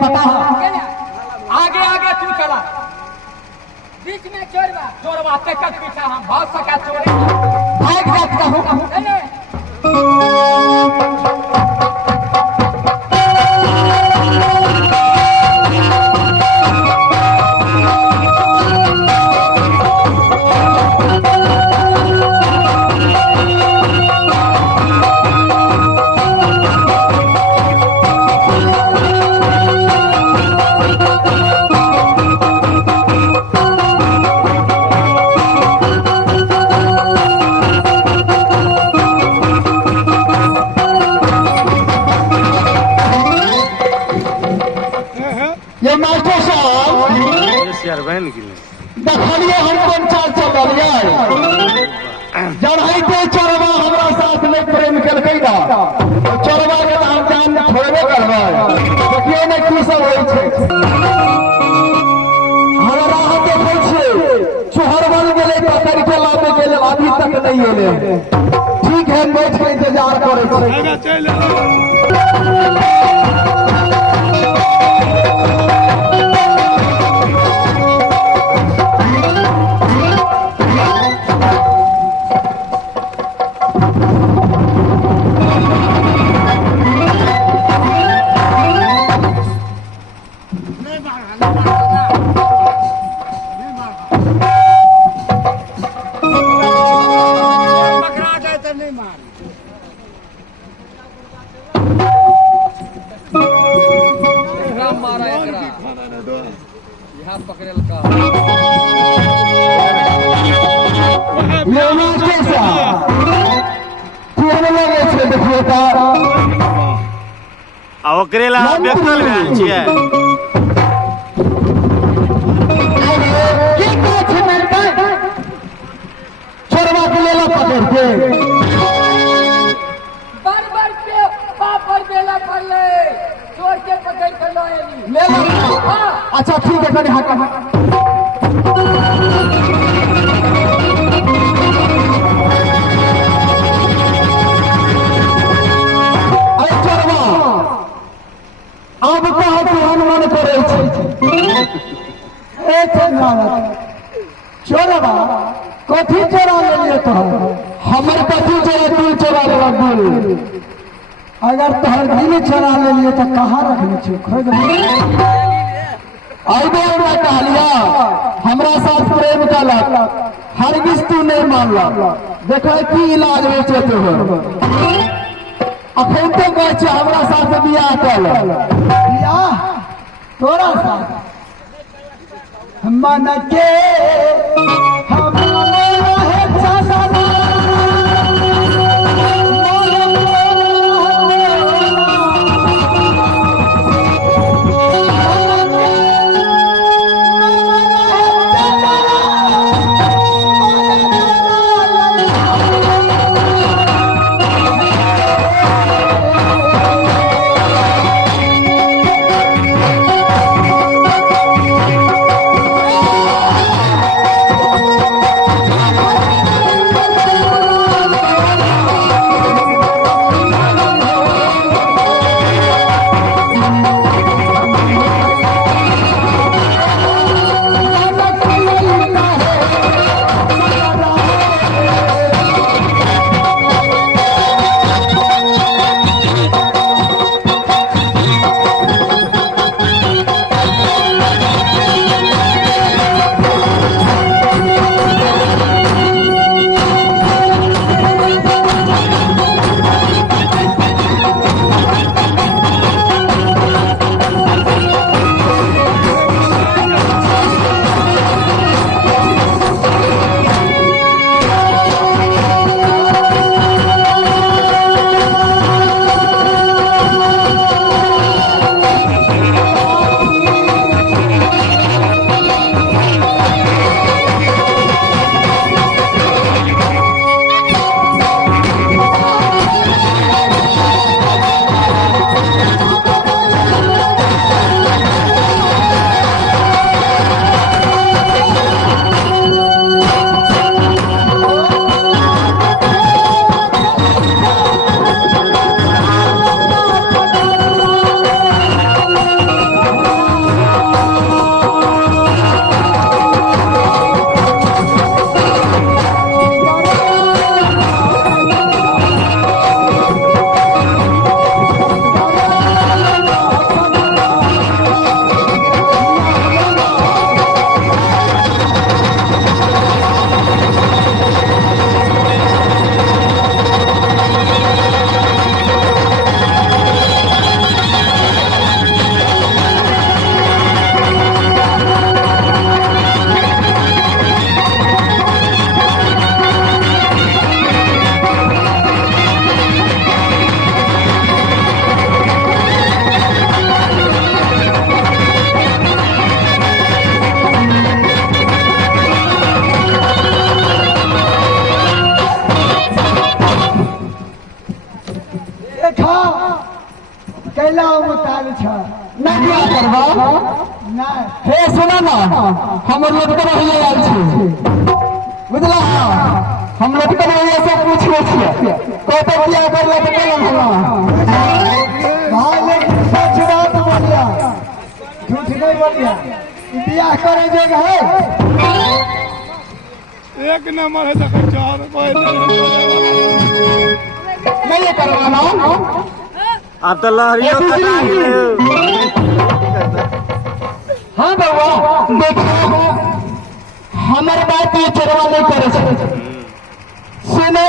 पता है आगे आगे तू चला बीच में चोरवा तेकर पीछा हम भाग सका चोरी भाग जात कहूं देखलिए हम कौन चाल चलिए जड़ते चोरवा हमारा साथ में प्रेम कलकै ना चोरवा के हम जान छोड़बे करबै देखिए ने की सब होय छै हमरा हाथ देखे छै चोहर बन गेले पकड़ के लाबे गेले अभी तक नहीं एले ठीक है बैठ के इंतजार करे छै ओकरेला बेकल भेल छियै चोरवा के लेला पकड़ के बार के पापड़ देला पड़ले चोर के पकड़ के ले अच्छा ठीक है कनी हटा अब कहा तू अनुमान करे चोरवा कथी चोरा ले तो हमर कथी चोरा तू चोरा लेला बोल अगर तोहर दिल चोरा ले लिए तो कहाँ रखने छी खोज अबे हमरा कहलिया हमरा साथ प्रेम कलक हरगिज तू नहीं मानला देखो की इलाज हो छै तोहर अखन तो कह छै हमरा साथ बियाह कल बियाह तोरा साथ मन के हम है कैला काल छ नहीं क्या करबा नहीं हे सुना ना हम लटकल रहिए आयल छी बुझला हम लटकल रहिए सब पूछ ले छिए कहते क्या कर लटकल हम भाई लेकिन सच बात बोलिया झूठ नहीं बोलिया बियाह करे जोग है एक नंबर है तो चार कोई नहीं करवाना अब तो लहरियों कटा गेले। हाँ बउआ देखो हमर बात ये चरवा नहीं करे छै सुने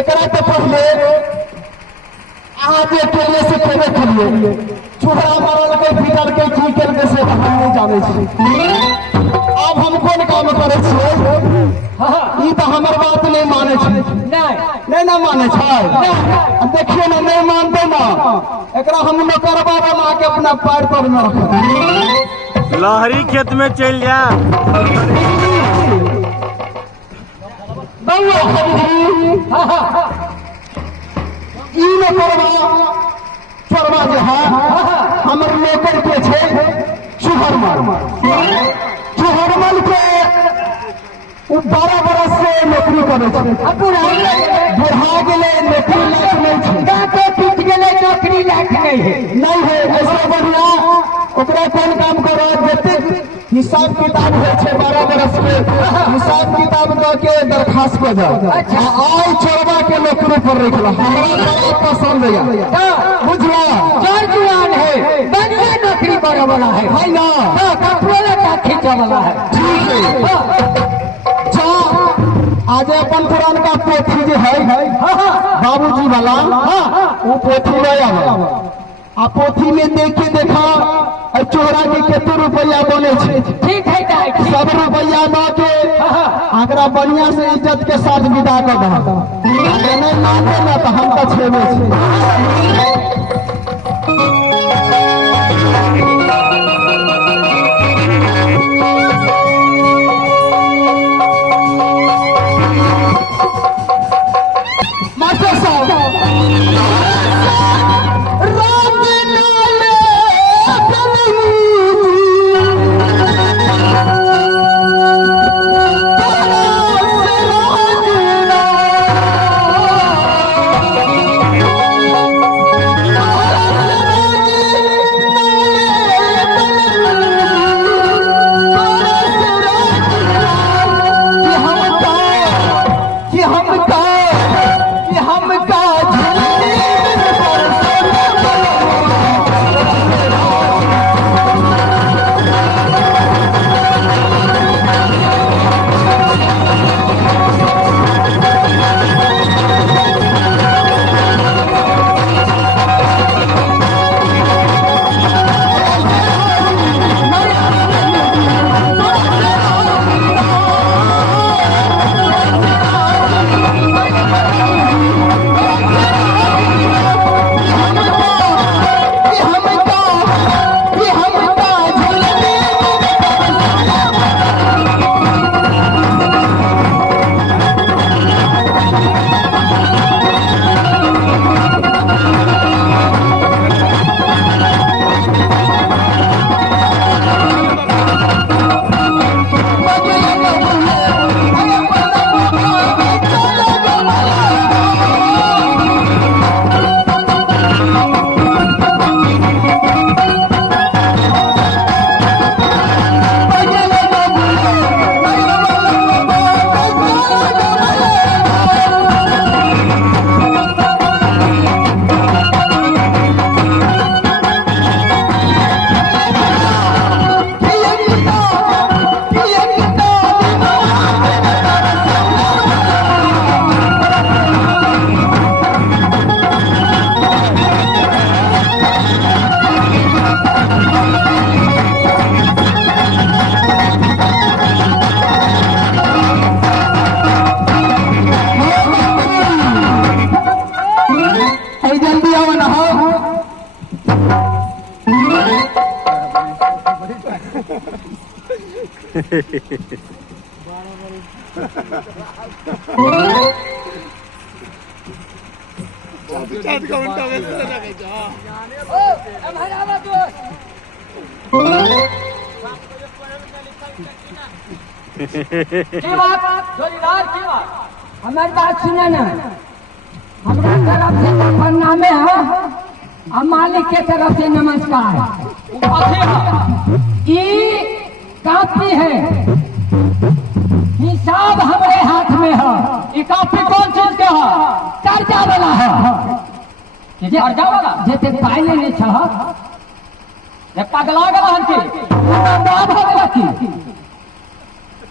एकरा तो पहले आज अकेले से खेले खेलिए चूहरा मारल के पीटल के की कर के से हम नहीं जाने छी अब हम कोन काम करे छिए ई तो हमर बात नहीं माने छै नहीं ना माने छै अब देखिए ना नहीं मानते ना एकरा हम नौकरबा बना के अपना पैर पर में रख लहरी खेत में चल जा। बउआ ई नौकरबा चोरबा जे है हमर नौकर के छै चुहरमल के उ 12 बरस से नौकरी करे छै बुढ़ा गेले नौकरी लायक नहीं छै गाके पीट गेले नौकरी लायक नहीं है ऐसा बढ़िया ओकरा कोन काम करो जते हिसाब किताब होइ छै 12 बरस के हिसाब किताब द के दरखास्त पे जाओ अच्छा। आई चोरबा के नौकरी पर रखला हमरा बड़ा पसंद है बुझला जोर जुआन है बढ़िया नौकरी करे वाला है ना कपड़े का खींचे वाला है ठीक है जा आज अपन पुरान का पोथी जो है बाबूजी वाला वो पोथी ले आवा आ पोथी में देख के देखा और चोरा के कितने रुपया बने छे ठीक है डाइट सब रुपया ला के आगरा बढ़िया से इज्जत के साथ विदा कर दो नहीं माने ना तो हम तो छेबे छे मास्टर साहब चाट का उल्टा वैसे लगे जा ओ हमारा आवाज दोस्त की बात जोड़ीदार की बात हमारी बात सुना ना हमारा तरफ से प्रणाम है और मालिक के तरफ से नमस्कार ये काफी है हिसाब हमारे हाथ में है ये काफी कौन चीज के है कर्जा वाला है कर्जा वाला जैसे पाइले नहीं छह ये पगला गला हन की भगला की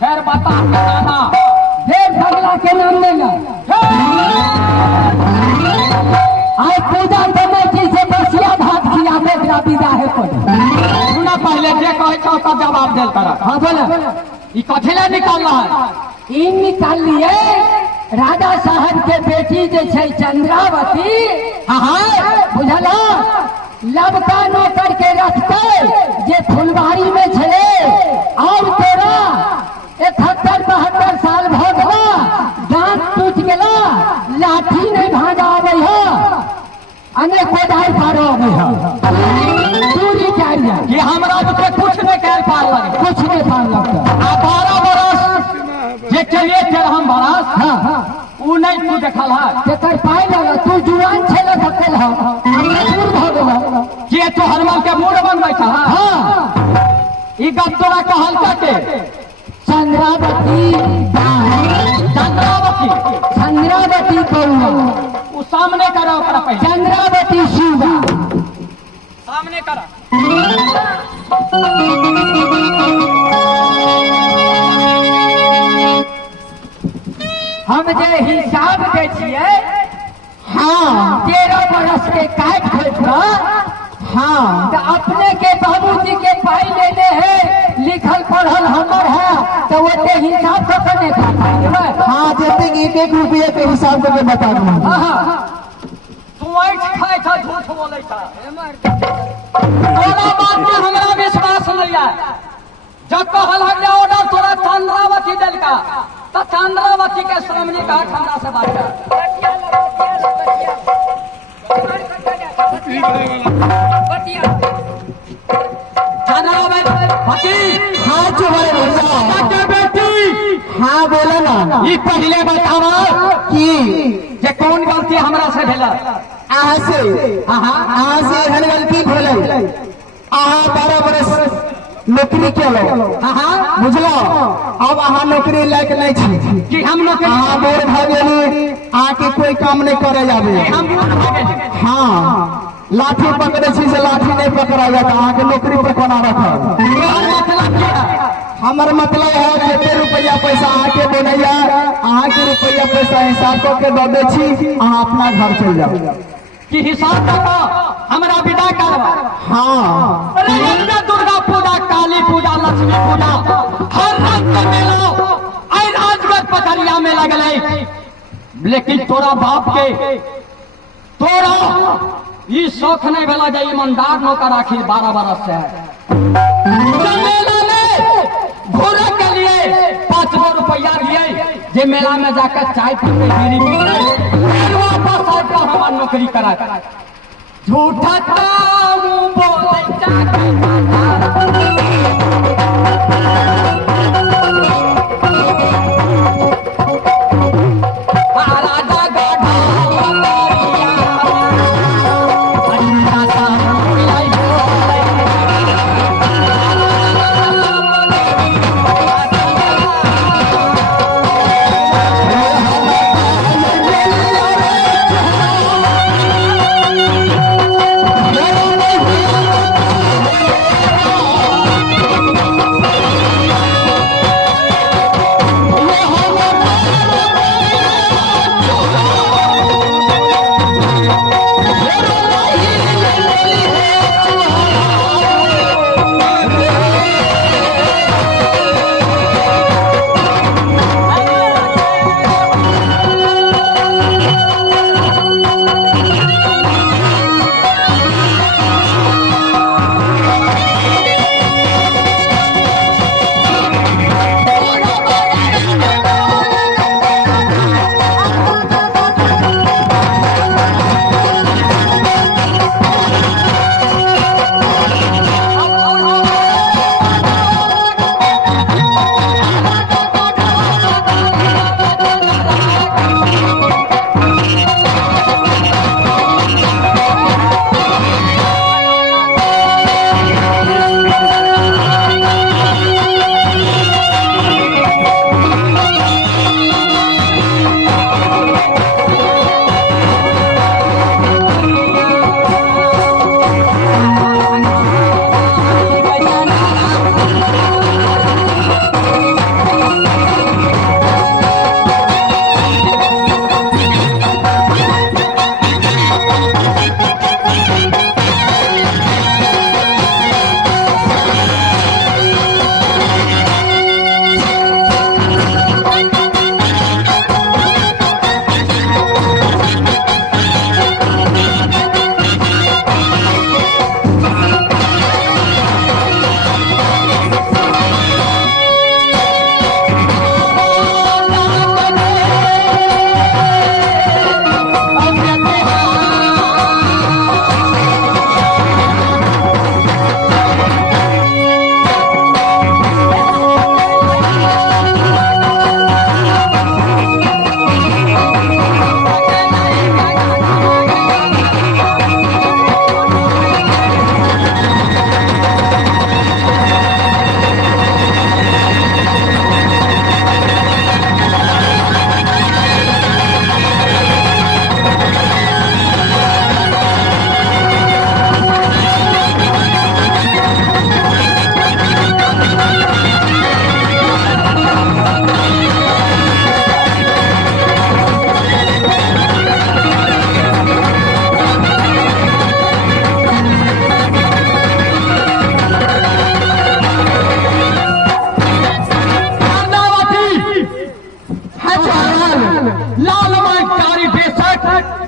फिर बता ना फिर भगला के नाम लेगा आज पूजा कमेटी से बसिया भात किया मेरा विदा है को सुना पहले जे कहे छो तो जवाब देल कर हां बोला ई कथेला निकाल रहा है ई निकाल लिए राजा साहब के बेटी जे छै चंद्रावती हां बुझला लबका नौकर के रखते जे फुलवारी में छले और तोरा 71-72 साल भ गला दांत टूट गेला लाठी नहीं भागा आवे है अने कोदाई पारो आवे है दूरी कर जा ये हमरा के कुछ नहीं कर पार लगे कुछ नहीं पार लगता आ 12 बरस जे चलिए चल हम बरस हां उ नहीं तू देखल है तेकर पाई लगा तू जुआन छले धकल है हमने दूर भ गेला के तो हनुमान के मूड बनबै था हां ई गप तोरा कहल के चंद्रावती बउआ वो सामने करा ओकरा पहले चंद्रावती शिवा सामने करा हम जे हिसाब दे छिए हाँ 13 बरस के काट खोज हाँ तो अपने के बाबूजी के पाई लेने हैं लिखल पढ़ल हमर है तो वो ते हिसाब से करने का हाँ जैसे एक रुपये के हिसाब से बता दूँ तू ऐठ खाए था झूठ बोले था तोरा बात के हमरा विश्वास नहीं है जब कहल हम जा ऑर्डर तोरा चंद्रावती दिल का तो चंद्रावती के सामने का हमरा से बात कर हाँ बोला ना ये पहले बतावा कि जे कौन गलती हमरा से भेला अहाँ से हर गलती भेलै अहाँ 12 बरस नौकरी केलो बुझलो अब अहाँ नौकरी लायक नहीं छी कि हम लोग अहाँ बोर भऽ गेली आके कोई काम नहीं करे जाबे हाँ लाठी पकड़े छी से लाठी नहीं पकड़ा जाता अहाँ के नौकरी पर कोना रखब हमार मतलब है कते रुपया पैसा आके बनैया अहाँ के रुपया पैसा हिसाब करके दे दे छी अहाँ अपना घर चल जाओ कि हिसाब का हमरा विदा करवा हाँ अरे दुर्गा पूजा काली पूजा लक्ष्मी पूजा हर रंग के मेला आई राजगढ़ पकड़िया में लगले लेकिन तोरा बाप के तोरा ये शौक नहीं भेला जे ईमानदार नौकर आखिर 12 बरस से मेला में घूरे के लिए 5 रुपया लिए जे मेला में जाकर चाय पीते बीड़ी पीते वापस आकर हमार नौकरी करा झूठा ताऊ बोले जाके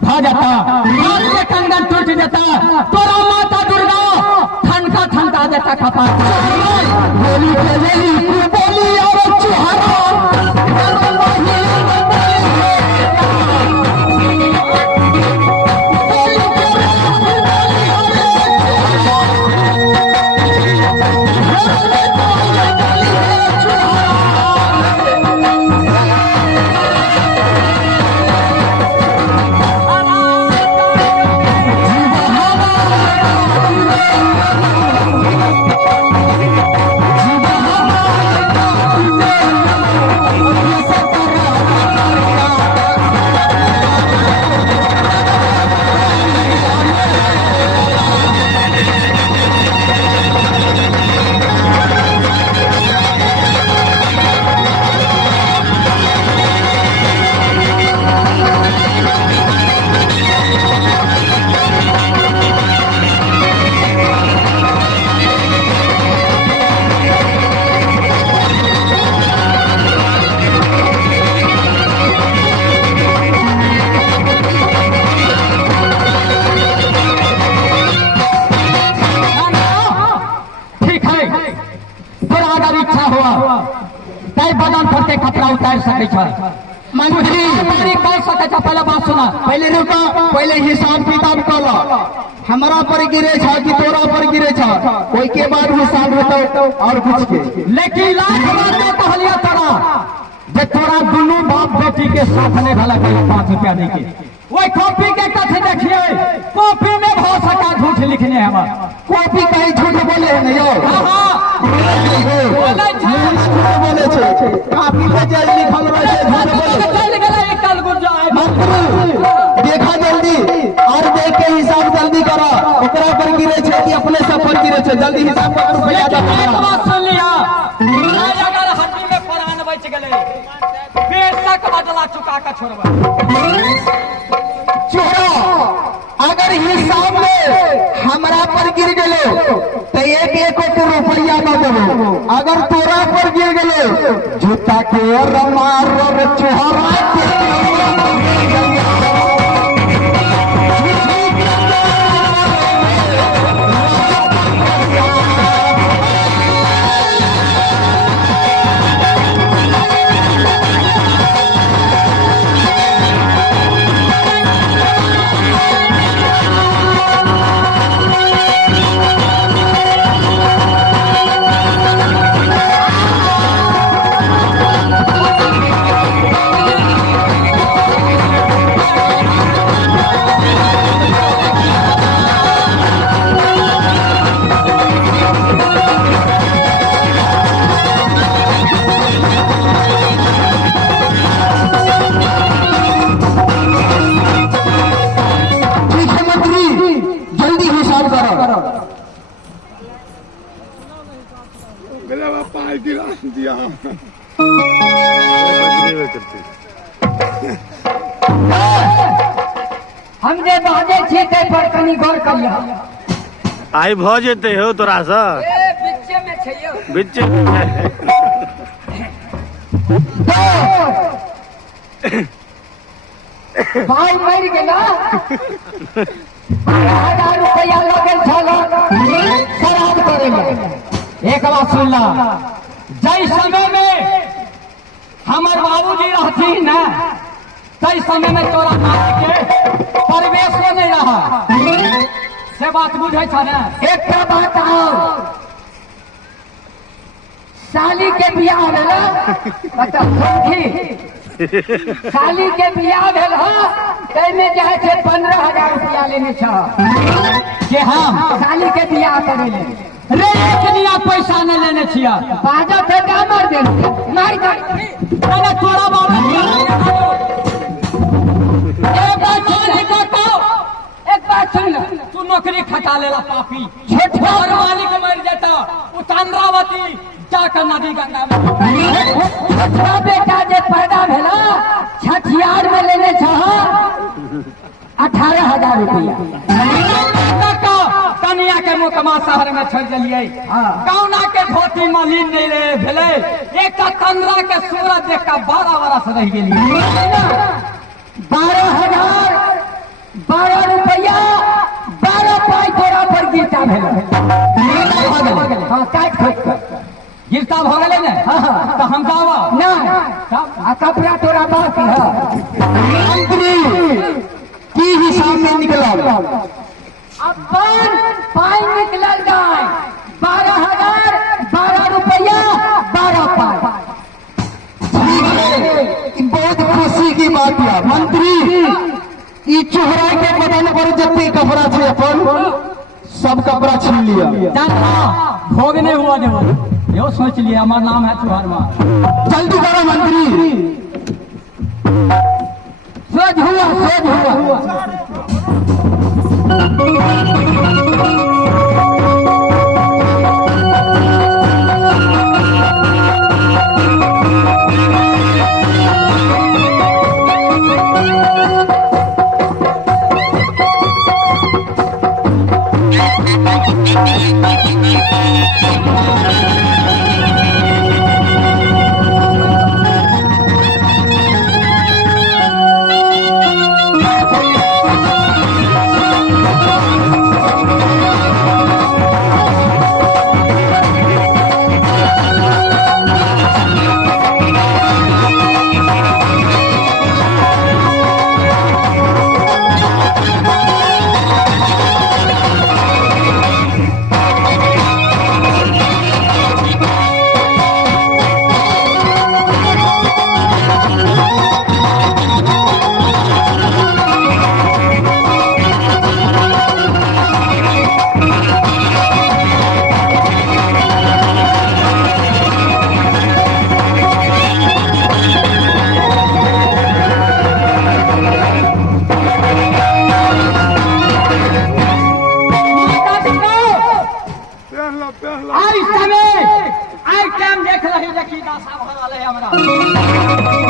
भा जाता, हाथ के कंगन टूट जाता, तोरा माता दुर्गा ठनका ठनका देता कपाट। बोली बोली बोली और चुहारा कपड़ा उतार सके मंत्री कर सके। पहले बात सुना, पहले रुको, पहले हिसाब किताब कर लो। हमारा पर गिरे छा कि तोरा पर गिरे छा, कोई के बाद हिसाब बताओ और कुछ के। लेकिन लाख बार में कहलिया तोरा जे तोरा दोनों बाप बेटी के साथ ने भला कहीं 5 रुपया दे के वही कॉपी के कथे देखिए, कॉपी में हो सका झूठ लिखने हमार कॉपी कहीं झूठ बोले है नहीं बोले छे, कॉपी पे जल लिखल रहे देखा जल्दी और देख के हिसाब जल्दी करो। ओकरा पर गिरे छे कि अपने सब पर गिरे छे, जल्दी हिसाब कर रुपया दे। बात सुन लिया, अगर हड्डी में प्राण बच गए बेशक बदला चुका के छोड़बा। चोरा अगर हिसाब में हमरा पर गिर गलो तो एक रुपया न देबो, अगर तोरा पर गिर गलो जूता के मार चोहरा दिया हम जे बाजे छी ते पर कनी गौर करिया। आई भ जेते हो तोरा सा बिच्चे में छैयो बिच्चे भाई मर गेला 12,000 रुपया लगल छला शराब करे में। एक बात सुन ला, जय समय में हमार बाबूजी रहती ना तई समय में तोरा मार के परिवेश में नहीं रहा से बात बुझे छ ना। एक बात और साली के बियाह भेला बता साली के बियाह भेल में जाए थे 15,000 रुपया लेने छ के हम साली के बियाह करे ले रे इतनिया पैसा न लेने छिया बाजा थे का मार दे मार दे अरे तोरा बाबा एक बात सुन तू नौकरी खटा लेला पापी छोटा और मालिक मर जाता उतानरावती जाकर नदी गंगा में छोटा बेटा जे पैदा भेला छठियार में लेने छ 18,000 रुपया कनिया के मुकमा शहर में छोड़ दिलिए। गौना के धोती मलिन नहीं रहे भेले एक कंदरा के सूरज देख का 12 बरस रह गेली 12,000 का भेल हाँ काट खोट गिरता हो गए ना तो हम गावा ना कपड़ा तोरा बाकी है मंत्री की हिसाब में निकला अपन पाई निकलल जाए 12,000 12 रुपया 12 पाई बहुत खुशी की बात है मंत्री ई चोहरा के बदन पर जते कपड़ा थे अपन सब कपड़ा छीन लिया भोग नहीं हुआ देवो यो सोच लिया हमारा नाम है चुहरमा जल्दी करो मंत्री सोच हुआ आई टाइम देख रही देखी दासा भला हमरा